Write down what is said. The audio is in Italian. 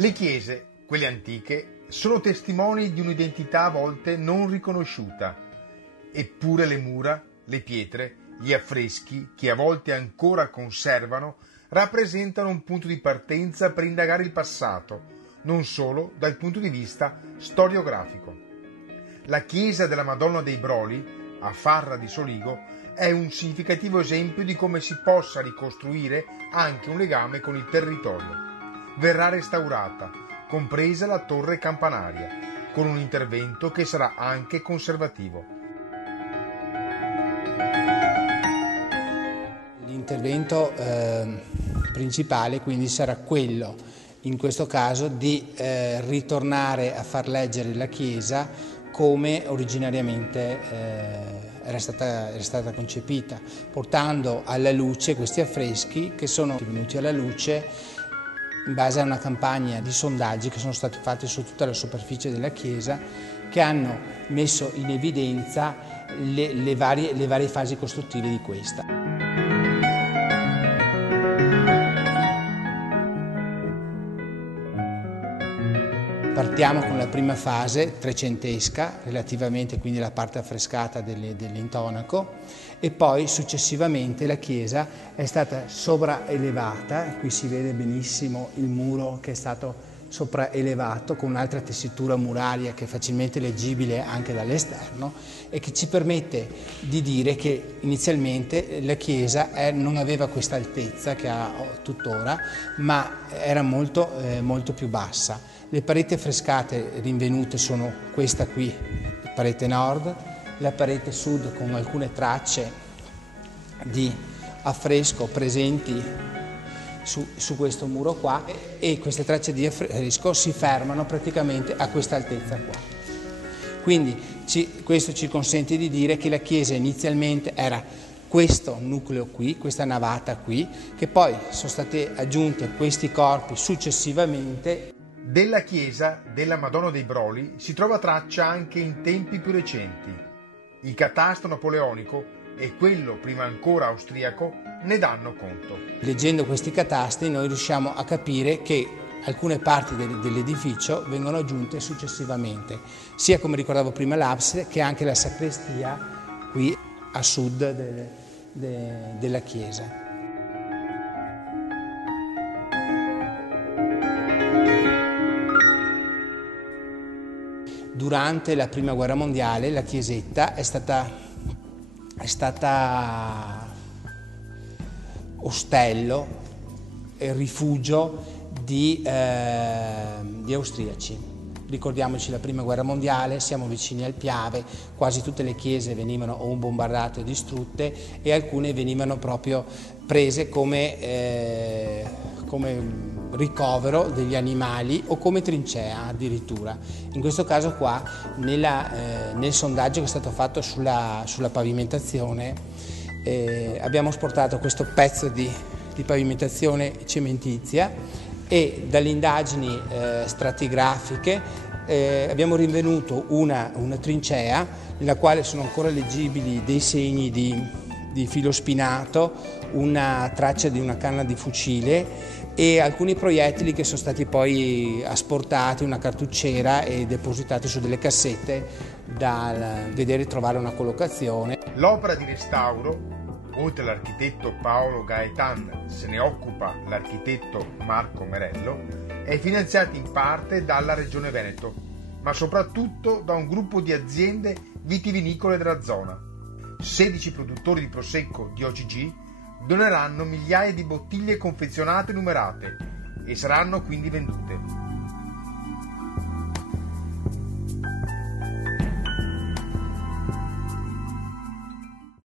Le chiese, quelle antiche, sono testimoni di un'identità a volte non riconosciuta. Eppure le mura, le pietre, gli affreschi, che a volte ancora conservano, rappresentano un punto di partenza per indagare il passato, non solo dal punto di vista storiografico. La chiesa della Madonna dei Broli, a Farra di Soligo, è un significativo esempio di come si possa ricostruire anche un legame con il territorio. Verrà restaurata, compresa la torre campanaria, con un intervento che sarà anche conservativo. L'intervento principale quindi sarà quello, in questo caso, di ritornare a far leggere la chiesa come originariamente era stata concepita, portando alla luce questi affreschi che sono venuti alla luce in base a una campagna di sondaggi che sono stati fatti su tutta la superficie della chiesa, che hanno messo in evidenza le varie fasi costruttive di questa. Partiamo con la prima fase trecentesca, relativamente quindi alla parte affrescata dell'intonaco, e poi successivamente la chiesa è stata sopraelevata, qui si vede benissimo il muro che è stato sopraelevato con un'altra tessitura muraria che è facilmente leggibile anche dall'esterno e che ci permette di dire che inizialmente la chiesa non aveva questa altezza che ha tuttora, ma era molto più bassa. Le pareti affrescate rinvenute sono questa qui, la parete nord, la parete sud con alcune tracce di affresco presenti su questo muro qua, e queste tracce di affresco si fermano praticamente a questa altezza qua. Quindi questo ci consente di dire che la chiesa inizialmente era questo nucleo qui, questa navata qui, che poi sono state aggiunte questi corpi successivamente. Della chiesa della Madonna dei Broli si trova traccia anche in tempi più recenti. Il catasto napoleonico e quello prima ancora austriaco ne danno conto. Leggendo questi catasti noi riusciamo a capire che alcune parti dell'edificio vengono aggiunte successivamente, sia come ricordavo prima l'abside che anche la sacrestia qui a sud della chiesa. Durante la Prima Guerra Mondiale la chiesetta è stata ostello e rifugio di austriaci. Ricordiamoci la Prima Guerra Mondiale, siamo vicini al Piave, quasi tutte le chiese venivano o bombardate o distrutte e alcune venivano proprio prese come ricovero degli animali o come trincea addirittura. In questo caso qua, nel sondaggio che è stato fatto sulla pavimentazione, abbiamo sportato questo pezzo di pavimentazione cementizia e dalle indagini stratigrafiche abbiamo rinvenuto una trincea nella quale sono ancora leggibili dei segni di filo spinato, una traccia di una canna di fucile e alcuni proiettili che sono stati poi asportati, una cartucciera, e depositati su delle cassette da vedere e trovare una collocazione. L'opera di restauro, oltre all'architetto Paolo Gaetan, se ne occupa l'architetto Marco Merello, è finanziata in parte dalla Regione Veneto, ma soprattutto da un gruppo di aziende vitivinicole della zona. 16 produttori di prosecco di OCG doneranno migliaia di bottiglie confezionate numerate e saranno quindi vendute.